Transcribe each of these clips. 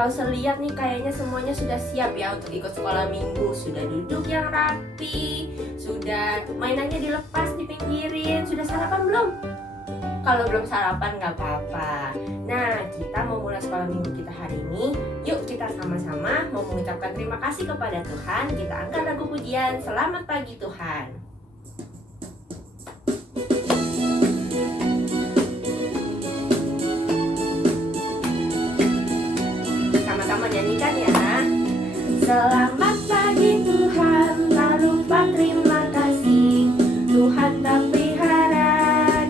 Lause lihat nih kayaknya semuanya sudah siap ya untuk ikut sekolah minggu. Sudah duduk yang rapi, sudah mainannya dilepas, dipinggirin. Sudah sarapan belum? Kalau belum sarapan nggak apa-apa. Nah, kita mau mulai sekolah minggu kita hari ini. Yuk kita sama-sama mau mengucapkan terima kasih kepada Tuhan. Kita angkat lagu pujian Selamat Pagi Tuhan. Sama-sama nyanyikan ya. Selamat pagi Tuhan, tak lupa terima kasih. Tuhan tak pelihara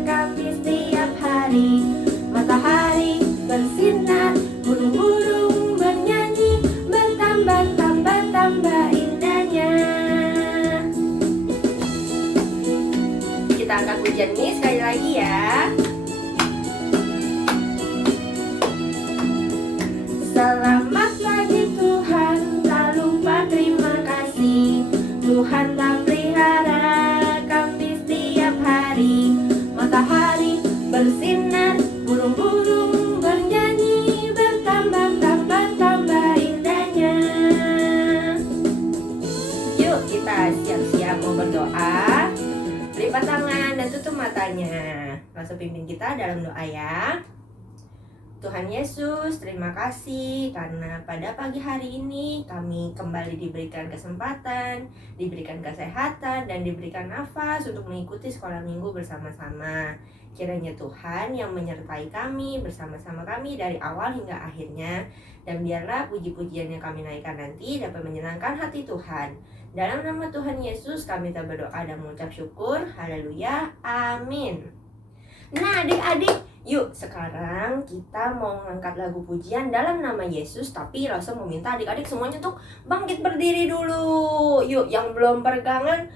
kami setiap hari. Matahari bersinar, burung-burung bernyanyi, bertambah-tambah indahnya. Kita angkat pujian ini sekali lagi ya. Selamat pagi Tuhan, tak lupa terima kasih. Tuhan tak pelihara kami setiap hari. Matahari bersinar, burung-burung bernyanyi, bertambah-tambah indahnya. Yuk kita siap-siap mau berdoa. Lipat tangan dan tutup matanya. Langsung pimpin kita dalam doa ya. Tuhan Yesus, terima kasih karena pada pagi hari ini kami kembali diberikan kesempatan, diberikan kesehatan, dan diberikan nafas untuk mengikuti sekolah minggu bersama-sama. Kiranya Tuhan yang menyertai kami bersama-sama kami dari awal hingga akhirnya, dan biarlah puji-pujian yang kami naikkan nanti dapat menyenangkan hati Tuhan. Dalam nama Tuhan Yesus kami telah berdoa dan mengucap syukur. Haleluya, amin. Nah adik-adik, yuk sekarang kita mau mengangkat lagu pujian dalam nama Yesus. Tapi langsung meminta adik-adik semuanya untuk bangkit berdiri dulu. Yuk yang belum peregangan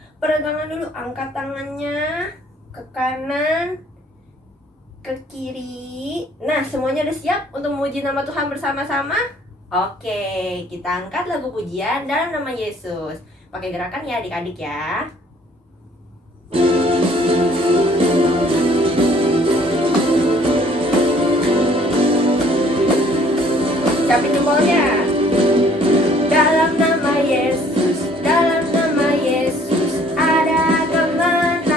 dulu. Angkat tangannya ke kanan, ke kiri. Nah semuanya udah siap untuk memuji nama Tuhan bersama-sama? Oke, kita angkat lagu pujian dalam nama Yesus. Pakai gerakan ya adik-adik ya. Siapin jempolnya. Dalam nama Yesus, dalam nama Yesus ada kemenangan.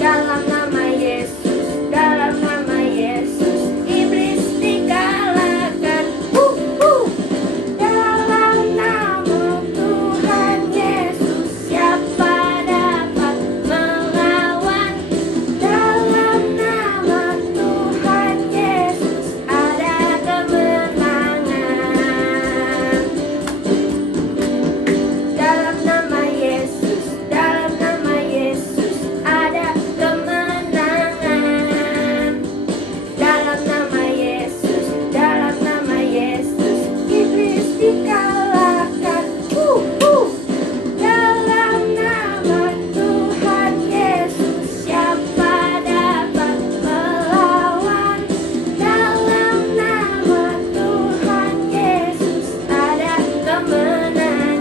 Dalam nama Yesus, dalam nama Yesus iblis dikalahkan. Dalam nama Tuhan Yesus siapa dapat melawan? Dalam nama Tuhan Yesus ada kemenangan. Dalam nama Yesus, dalam nama Yesus ada kemenangan. Dalam nama Yesus, dalam nama Yesus iblis dikalahkan. Dalam nama Tuhan Yesus siapa dapat melawan? Dalam nama Tuhan Yesus ada kemenangan.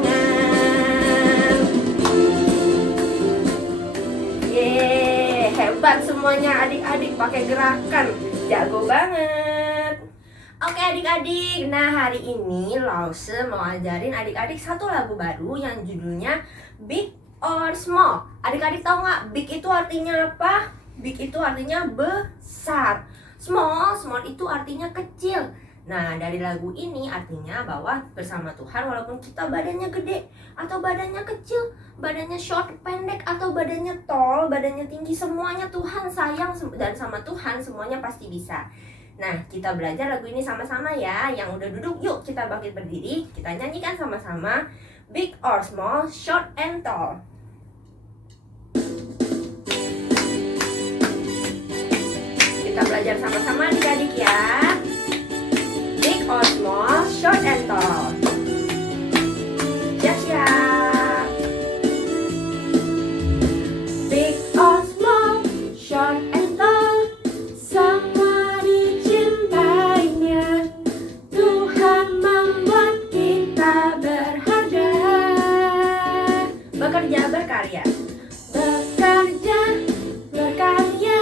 Hebat semuanya adik-adik, pakai gerakan jago banget. Oke adik-adik, nah hari ini Lause mau ajarin adik-adik satu lagu baru yang judulnya Big or Small. Adik-adik tahu nggak big itu artinya apa? Big itu artinya besar. Small itu artinya kecil. Nah dari lagu ini artinya bahwa bersama Tuhan walaupun kita badannya gede atau badannya kecil, badannya short, pendek, atau badannya tall, badannya tinggi, semuanya Tuhan sayang, dan sama Tuhan semuanya pasti bisa. Nah kita belajar lagu ini sama-sama ya. Yang udah duduk yuk kita bangkit berdiri. Kita nyanyikan sama-sama Big or Small, Short and Tall. Kita belajar sama-sama adik-adik ya. Big or small, short and tall. Siap-siap. Big or small, short and tall, semua dicintainya. Tuhan membuat kita berharga. Bekerja berkarya. Bekerja berkarya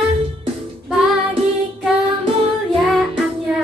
bagi kemuliaan-Nya.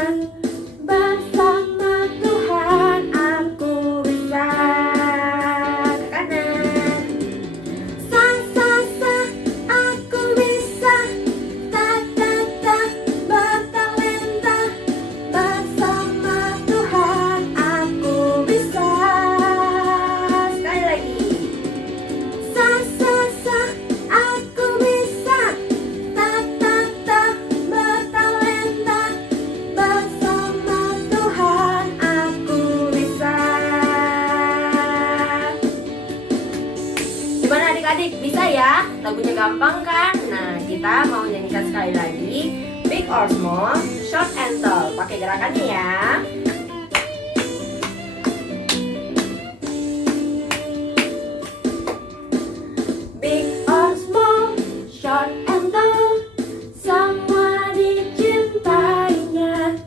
Lagunya gampang kan? Nah, kita mau nyanyikan sekali lagi. Big or small, short and tall. Pakai gerakannya ya. Big or small, short and tall, semua dicintainya.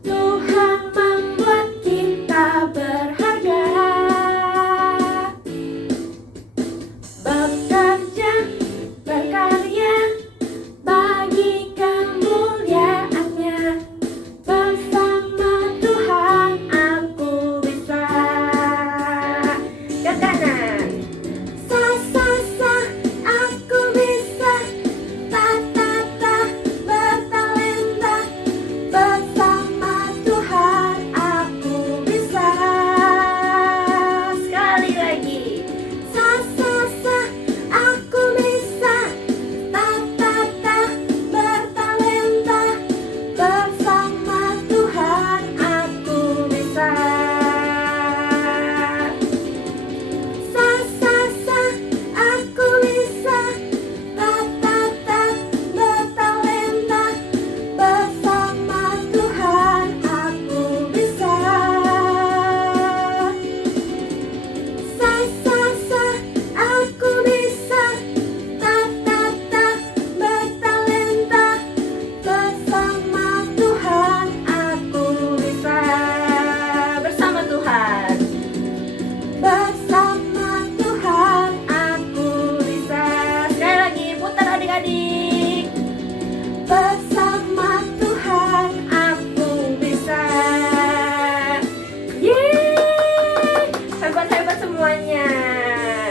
Tuhan membuat kita berharga. Bekerja, berkarya, bagi kemuliaannya. Bersama Tuhan aku bisa. Ke kanan. Sa sa sa, aku bisa. Ta ta ta, bertalenta. Bersama Tuhan aku bisa. Sekali lagi. Sa sa sa, aku bisa. Ta ta ta, bertalenta. Bersama Tuhan aku bisa. Sa sa sa, aku bisa. Ta ta ta, bertalenta. Bersama Tuhan aku bisa. Sa sa sa, aku bisa. Ta ta ta, bertalenta. Bersama Tuhan aku bisa. Bersama Tuhan. Bersama Tuhan aku bisa. Sekali lagi, putar adik-adik. Bersama Tuhan aku bisa. Yeay, hebat-hebat semuanya.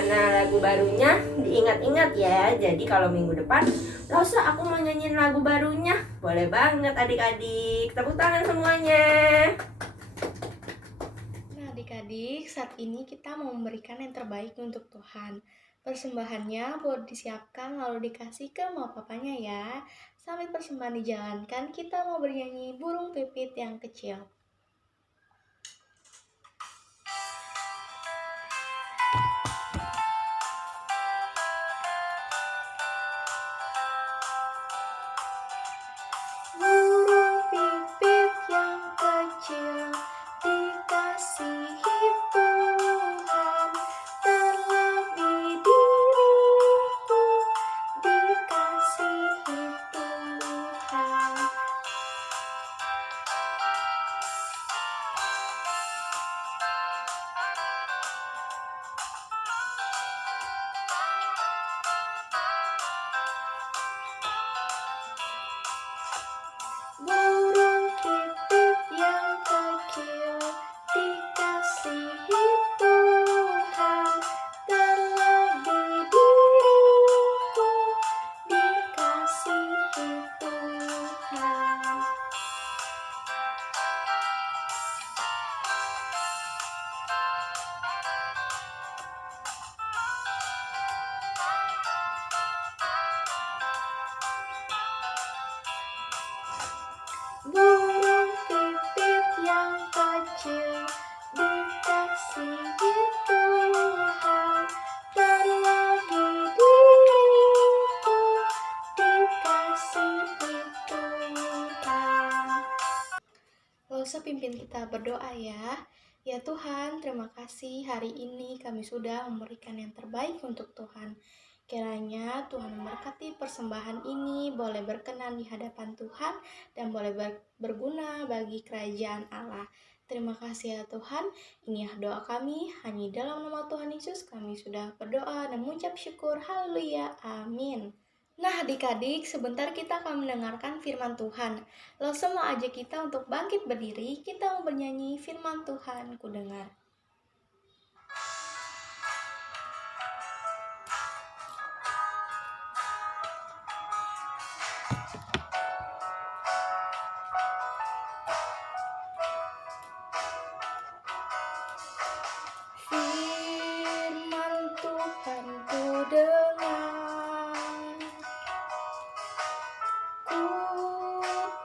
Nah, lagu barunya diingat-ingat ya. Jadi kalau minggu depan, Rosa aku mau nyanyiin lagu barunya. Boleh banget adik-adik. Tepuk tangan semuanya. Nah, adik-adik, saat ini kita mau memberikan yang terbaik untuk Tuhan. Persembahannya boleh disiapkan lalu dikasih ke mama papanya ya. Sambil persembahan dijalankan, kita mau bernyanyi burung pipit yang kecil. Burung pipit yang kecil dikasihi Tuhan, terlebih diriku dikasihi Tuhan. Burung pipit yang kecil dikasihi Tuhan, terlebih diriku dikasihi Tuhan. Burung pipit yang kecil dikasihi Tuhan, terlebih diriku dikasihi Tuhan. Rosa pimpin kita berdoa ya. Ya Tuhan, terima kasih hari ini kami sudah memberikan yang terbaik untuk Tuhan. Kiranya Tuhan memberkati persembahan ini, boleh berkenan di hadapan Tuhan dan boleh berguna bagi kerajaan Allah. Terima kasih ya Tuhan, inilah doa kami, hanya dalam nama Tuhan Yesus kami sudah berdoa dan mengucap syukur. Haleluya, amin. Nah adik-adik, sebentar kita akan mendengarkan firman Tuhan. Lalu semua ajak kita untuk bangkit berdiri, kita mau bernyanyi firman Tuhan ku dengar. Firman Tuhan ku dengar, ku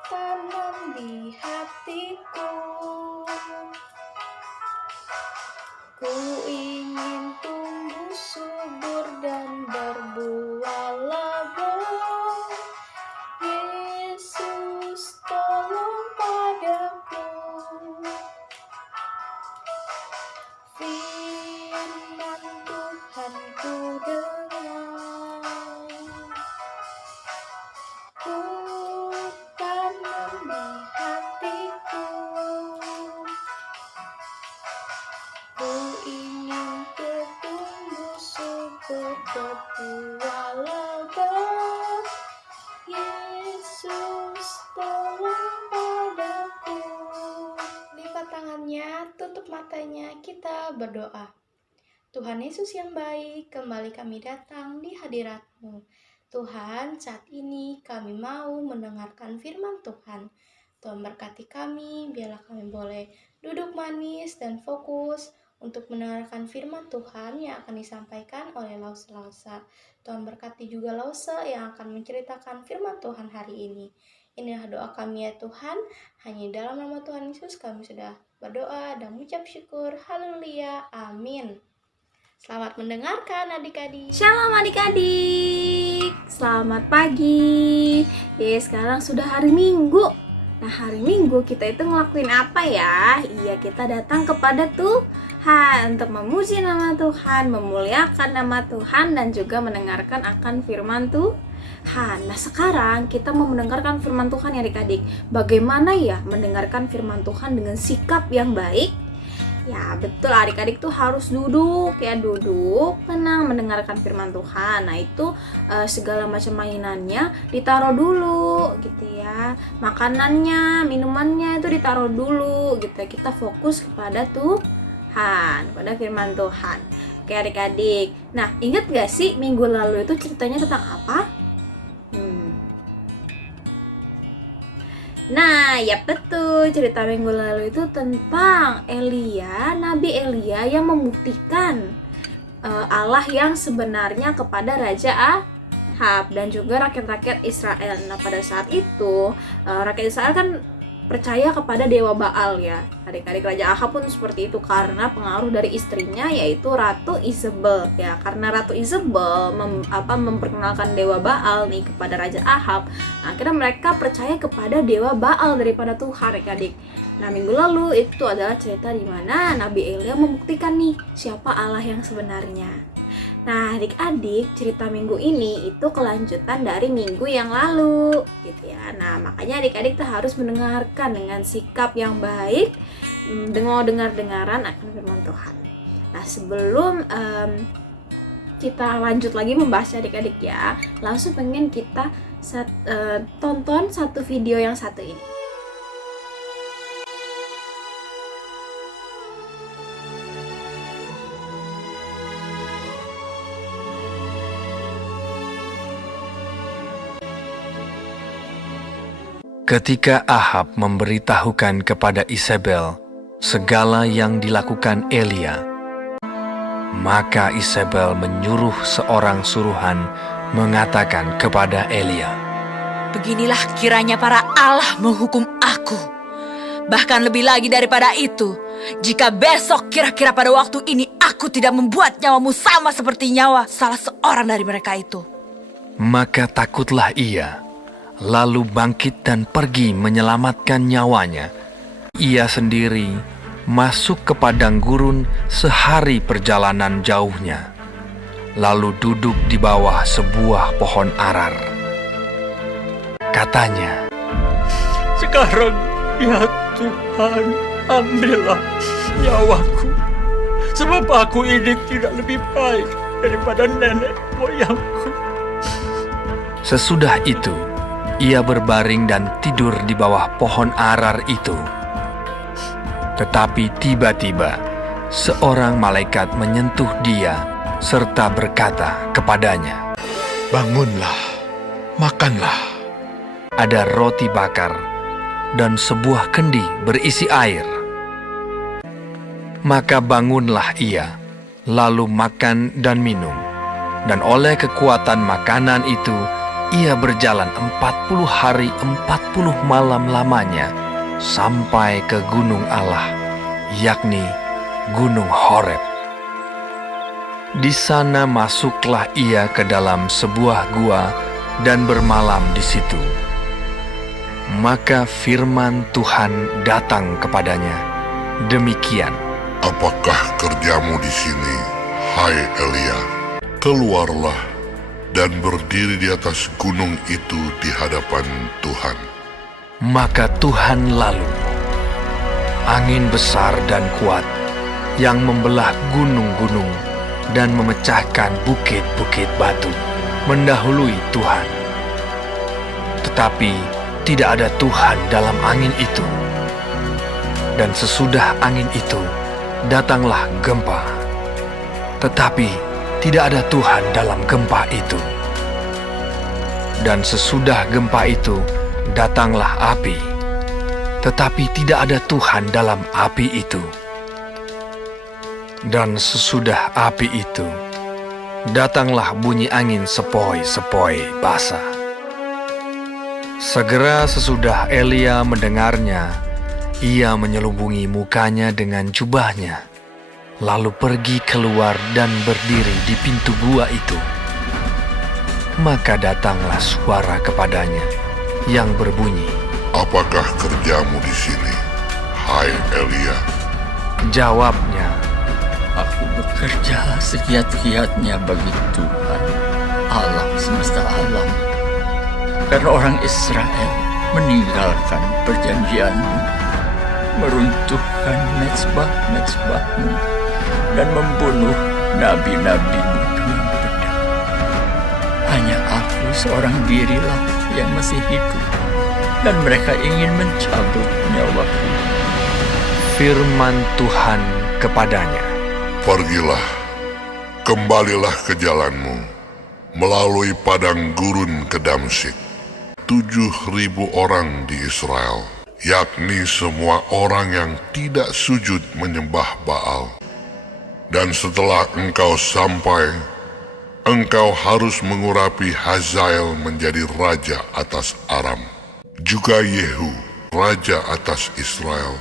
tanam di hatiku, ku ingin tumbuh subur dan berbuah Firman Tuhan ku dengar, ku tanam di hatiku. Ku ingin bertumbuh seperti walaupun Yesus tolong padaku. Lipat tangannya, tutup matanya, kita berdoa. Tuhan Yesus yang baik, kembali kami datang di hadirat-Mu. Tuhan, saat ini kami mau mendengarkan firman Tuhan. Tuhan berkati kami, biarlah kami boleh duduk manis dan fokus untuk mendengarkan firman Tuhan yang akan disampaikan oleh Lausa. Tuhan berkati juga Lausa yang akan menceritakan firman Tuhan hari ini. Inilah doa kami ya Tuhan, hanya dalam nama Tuhan Yesus kami sudah berdoa dan mengucap syukur. Haleluya, amin. Selamat mendengarkan adik-adik. Shalom adik-adik, selamat pagi. Sekarang sudah hari Minggu. Nah, hari Minggu kita itu ngelakuin apa ya? Iya, kita datang kepada Tuhan untuk memuji nama Tuhan, memuliakan nama Tuhan, dan juga mendengarkan akan firman Tuhan. Nah, sekarang kita mau mendengarkan firman Tuhan ya adik-adik. Bagaimana ya mendengarkan firman Tuhan dengan sikap yang baik? Ya betul, adik-adik tuh harus duduk tenang mendengarkan firman Tuhan. Nah itu segala macam mainannya ditaruh dulu gitu ya, makanannya, minumannya itu ditaruh dulu gitu ya. Kita fokus kepada Tuhan, pada firman Tuhan. Oke adik-adik, nah ingat gak sih minggu lalu itu ceritanya tentang apa? Nah, ya betul, cerita minggu lalu itu tentang Nabi Elia yang membuktikan Allah yang sebenarnya kepada Raja Ahab dan juga rakyat-rakyat Israel. Nah, pada saat itu rakyat Israel kan percaya kepada dewa Baal ya. Adik-adik, Raja Ahab pun seperti itu karena pengaruh dari istrinya yaitu Ratu Izebel ya. Karena Ratu Izebel memperkenalkan dewa Baal nih kepada Raja Ahab. Nah, akhirnya mereka percaya kepada dewa Baal daripada Tuhan adik-adik. Nah, minggu lalu itu adalah cerita di mana Nabi Elia membuktikan nih siapa Allah yang sebenarnya. Nah, adik-adik, cerita minggu ini itu kelanjutan dari minggu yang lalu gitu ya. Nah, makanya adik-adik tuh harus mendengarkan dengan sikap yang baik, dengar-dengaran akan firman Tuhan. Nah, sebelum kita lanjut lagi membahas adik-adik ya, langsung pengen kita tonton satu video yang satu ini. Ketika Ahab memberitahukan kepada Izebel segala yang dilakukan Elia, maka Izebel menyuruh seorang suruhan mengatakan kepada Elia, "Beginilah kiranya para Allah menghukum aku. Bahkan lebih lagi daripada itu, jika besok kira-kira pada waktu ini aku tidak membuat nyawamu sama seperti nyawa salah seorang dari mereka itu." Maka takutlah ia, lalu bangkit dan pergi menyelamatkan nyawanya. Ia sendiri masuk ke padang gurun sehari perjalanan jauhnya, lalu duduk di bawah sebuah pohon arar. Katanya, "Sekarang ya Tuhan, ambillah nyawaku, sebab aku ini tidak lebih baik daripada nenek moyangku." Sesudah itu, ia berbaring dan tidur di bawah pohon arar itu. Tetapi tiba-tiba, seorang malaikat menyentuh dia serta berkata kepadanya, "Bangunlah, makanlah." Ada roti bakar dan sebuah kendi berisi air. Maka bangunlah ia, lalu makan dan minum. Dan oleh kekuatan makanan itu, ia berjalan 40 hari 40 malam lamanya sampai ke gunung Allah, yakni Gunung Horeb. Di sana masuklah ia ke dalam sebuah gua dan bermalam di situ. Maka firman Tuhan datang kepadanya, demikian, apakah kerjamu di sini, hai Elia? Keluarlah dan berdiri di atas gunung itu di hadapan Tuhan. Maka Tuhan lalu, angin besar dan kuat yang membelah gunung-gunung dan memecahkan bukit-bukit batu, mendahului Tuhan. Tetapi tidak ada Tuhan dalam angin itu. Dan sesudah angin itu, datanglah gempa. Tetapi tidak ada Tuhan dalam gempa itu. Dan sesudah gempa itu, datanglah api. Tetapi tidak ada Tuhan dalam api itu. Dan sesudah api itu, datanglah bunyi angin sepoi-sepoi basah. Segera sesudah Elia mendengarnya, ia menyelubungi mukanya dengan jubahnya, lalu pergi keluar dan berdiri di pintu gua itu. Maka datanglah suara kepadanya yang berbunyi, Apakah kerjamu di sini, hai Elia? jawabnya, Aku bekerja segiat-giatnya bagi Tuhan, Allah semesta alam. Karena orang Israel meninggalkan perjanjianmu, meruntuhkan mezbah-mezbahmu, dan membunuh nabi-nabimu dengan pedang. Hanya aku seorang dirilah yang masih hidup, dan mereka ingin mencabut nyawaku. firman Tuhan kepadanya, Pergilah, kembalilah ke jalanmu, melalui padang gurun ke Damsyik. 7.000 orang di Israel, yakni semua orang yang tidak sujud menyembah Baal. Dan setelah engkau sampai, engkau harus mengurapi Hazael menjadi raja atas Aram, juga Yehu, raja atas Israel.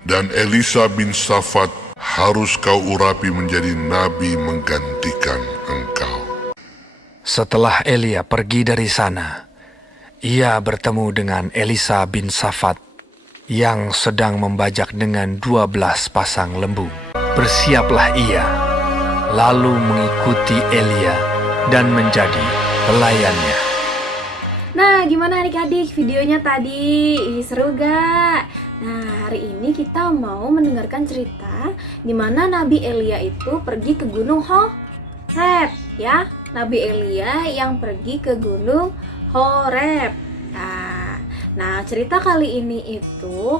Dan Elisa bin Safat harus kau urapi menjadi nabi menggantikan engkau. Setelah Elia pergi dari sana, ia bertemu dengan Elisa bin Safat yang sedang membajak dengan 12 pasang lembu. Bersiaplah ia, lalu mengikuti Elia dan menjadi pelayannya. Nah, gimana adik-adik videonya tadi? Ih, seru gak? Nah, hari ini kita mau mendengarkan cerita di mana Nabi Elia itu pergi ke Gunung Horeb, ya. Nabi Elia yang pergi ke Gunung Horeb. Nah, cerita kali ini itu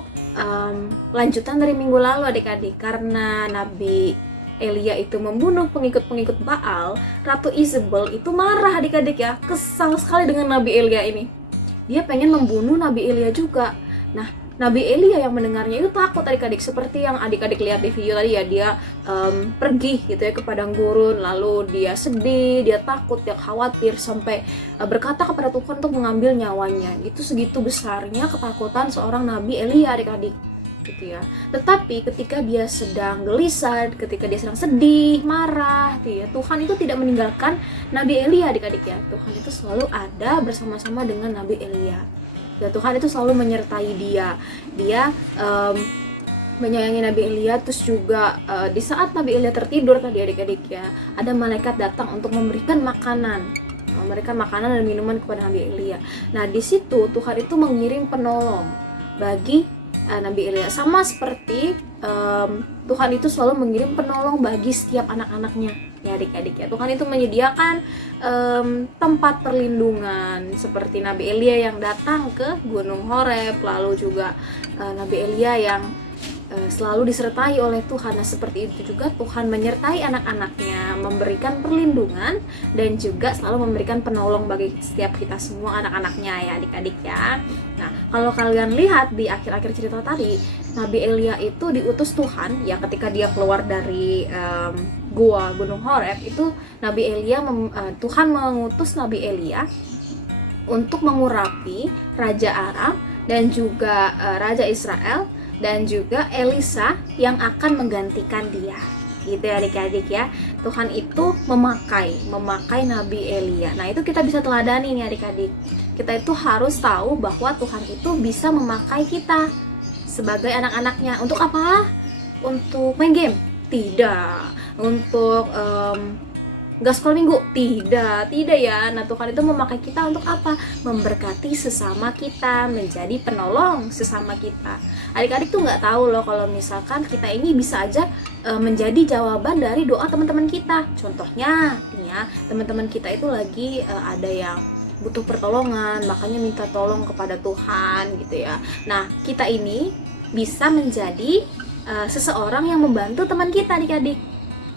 lanjutan dari minggu lalu adik-adik. Karena Nabi Elia itu membunuh pengikut-pengikut Baal, Ratu Isabel itu marah adik-adik ya, kesal sekali dengan Nabi Elia ini. Dia pengen membunuh Nabi Elia juga. Nah, Nabi Elia yang mendengarnya itu takut adik-adik, seperti yang adik-adik lihat di video tadi ya. Dia pergi gitu ya ke padang gurun, lalu dia sedih, dia takut, dia khawatir, sampai berkata kepada Tuhan untuk mengambil nyawanya. Itu segitu besarnya ketakutan seorang Nabi Elia adik-adik gitu ya. Tetapi ketika dia sedang gelisah, ketika dia sedang sedih, marah gitu ya, Tuhan itu tidak meninggalkan Nabi Elia adik-adik ya. Tuhan itu selalu ada bersama-sama dengan Nabi Elia. Ya, Tuhan itu selalu menyertai dia. Dia menyayangi Nabi Elia. Terus juga di saat Nabi Elia tertidur tadi adik-adik ya, ada malaikat datang untuk memberikan makanan dan minuman kepada Nabi Elia. Nah, di situ Tuhan itu mengirim penolong bagi Nabi Elia. Sama seperti Tuhan itu selalu mengirim penolong bagi setiap anak-anaknya ya adik-adik ya. Tuhan itu menyediakan tempat perlindungan seperti Nabi Elia yang datang ke Gunung Horeb, lalu juga Nabi Elia yang selalu disertai oleh Tuhan. Nah, seperti itu juga Tuhan menyertai anak-anaknya, memberikan perlindungan dan juga selalu memberikan penolong bagi setiap kita semua anak-anaknya ya adik-adik ya. Nah, kalau kalian lihat di akhir-akhir cerita tadi, Nabi Elia itu diutus Tuhan ya ketika dia keluar dari gua Gunung Horeb itu. Nabi Elia Tuhan mengutus Nabi Elia untuk mengurapi Raja Aram dan juga Raja Israel dan juga Elisa yang akan menggantikan dia. Gitu ya adik-adik ya. Tuhan itu memakai Nabi Elia. Nah, itu kita bisa teladani nih adik-adik. Kita itu harus tahu bahwa Tuhan itu bisa memakai kita sebagai anak-anaknya. Untuk apa? untuk main game? Tidak. Untuk nggak sekolah minggu? Tidak ya. Nah, Tuhan itu memakai kita untuk apa? Memberkati sesama kita, menjadi penolong sesama kita. Adik-adik tuh nggak tahu loh kalau misalkan kita ini bisa aja menjadi jawaban dari doa teman-teman kita. Contohnya, nih ya, teman-teman kita itu lagi ada yang butuh pertolongan, makanya minta tolong kepada Tuhan gitu ya. Nah, kita ini bisa menjadi seseorang yang membantu teman kita, adik-adik.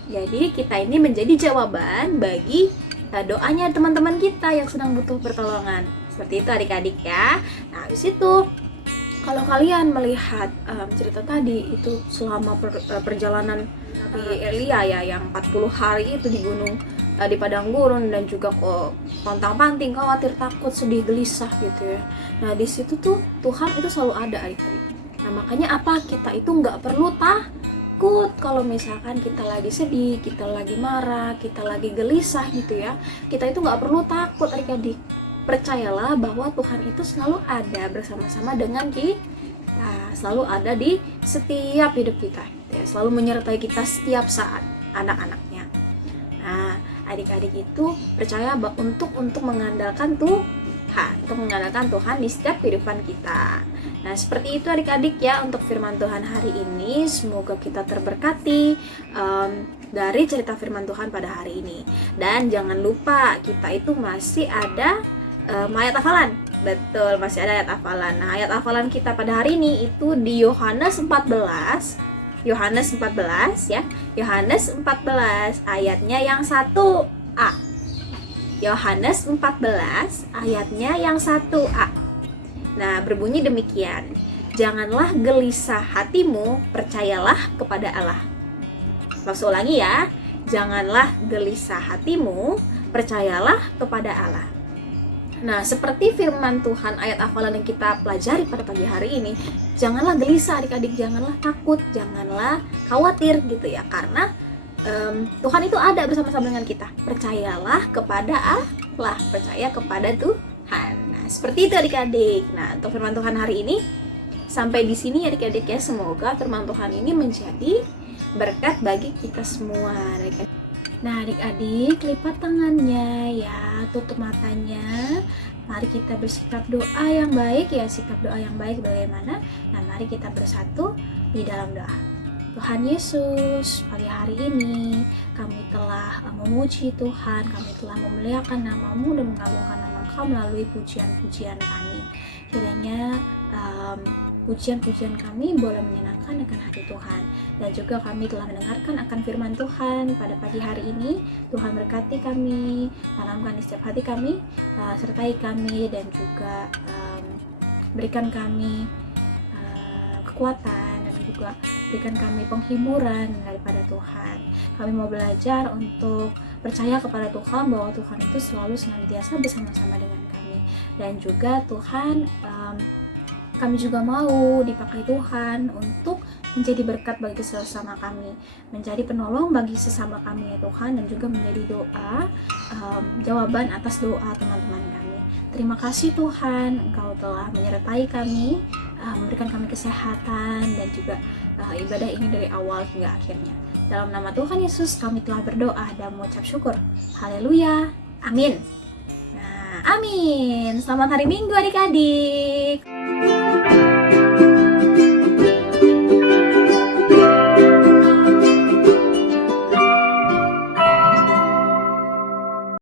Jadi kita ini menjadi jawaban bagi doanya teman-teman kita yang sedang butuh pertolongan. Seperti itu adik-adik ya. Nah, habis itu kalau kalian melihat cerita tadi itu selama perjalanan Nabi Elia ya, yang 40 hari itu di gunung, di padang gurun, dan juga kok pontang-panting, khawatir, takut, sedih, gelisah gitu ya. Nah, di situ tuh Tuhan itu selalu ada, adik-adik. Nah, makanya apa? Kita itu nggak perlu takut kalau misalkan kita lagi sedih, kita lagi marah, kita lagi gelisah gitu ya. Kita itu nggak perlu takut, adik-adik. Percayalah bahwa Tuhan itu selalu ada bersama-sama dengan kita, selalu ada di setiap hidup kita, ya, selalu menyertai kita setiap saat, anak-anaknya. Nah, adik-adik itu percaya untuk mengandalkan Tuhan di setiap kehidupan kita. Nah, seperti itu adik-adik ya untuk firman Tuhan hari ini. Semoga kita terberkati dari cerita firman Tuhan pada hari ini. Dan jangan lupa kita itu masih ada ayat hafalan. Betul, masih ada ayat hafalan. Nah, ayat hafalan kita pada hari ini itu di Yohanes 14 ya. Yohanes 14 ayatnya yang 1a. Yohanes 14 ayatnya yang 1a. Nah, berbunyi demikian. Janganlah gelisah hatimu, percayalah kepada Allah. Maksud ulangi ya. Janganlah gelisah hatimu, percayalah kepada Allah. Nah, seperti firman Tuhan ayat hafalan yang kita pelajari pada pagi hari ini, janganlah gelisah adik-adik, janganlah takut, janganlah khawatir gitu ya, karena Tuhan itu ada bersama-sama dengan kita. Percayalah kepada Allah, percaya kepada Tuhan. Nah, seperti itu adik-adik. Nah, untuk firman Tuhan hari ini sampai di sini adik-adik ya. Semoga firman Tuhan ini menjadi berkat bagi kita semua, adik-adik. Nah, adik-adik, lipat tangannya ya, tutup matanya. Mari kita bersikap doa yang baik ya. Sikap doa yang baik bagaimana? Nah, mari kita bersatu di dalam doa. Tuhan Yesus, pagi hari ini kami telah memuji Tuhan, kami telah memuliakan nama-Mu dan mengagungkan nama Engkau melalui pujian-pujian kami. Kiranya pujian-pujian kami boleh menyenangkan akan hati Tuhan. Dan juga kami telah mendengarkan akan firman Tuhan pada pagi hari ini. Tuhan berkati kami, tanamkan di setiap hati kami, sertai kami, dan juga berikan kami kekuatan, dan juga berikan kami penghiburan daripada Tuhan. Kami mau belajar untuk percaya kepada Tuhan bahwa Tuhan itu selalu senantiasa bersama-sama dengan kami. Dan juga Tuhan, kami juga mau dipakai Tuhan untuk menjadi berkat bagi sesama kami, menjadi penolong bagi sesama kami ya Tuhan, dan juga menjadi doa, jawaban atas doa teman-teman kami. Terima kasih Tuhan, Engkau telah menyertai kami, memberikan kami kesehatan, dan juga ibadah ini dari awal hingga akhirnya. Dalam nama Tuhan Yesus kami telah berdoa dan mengucap syukur. Haleluya, amin. Nah, amin. Selamat hari Minggu adik-adik.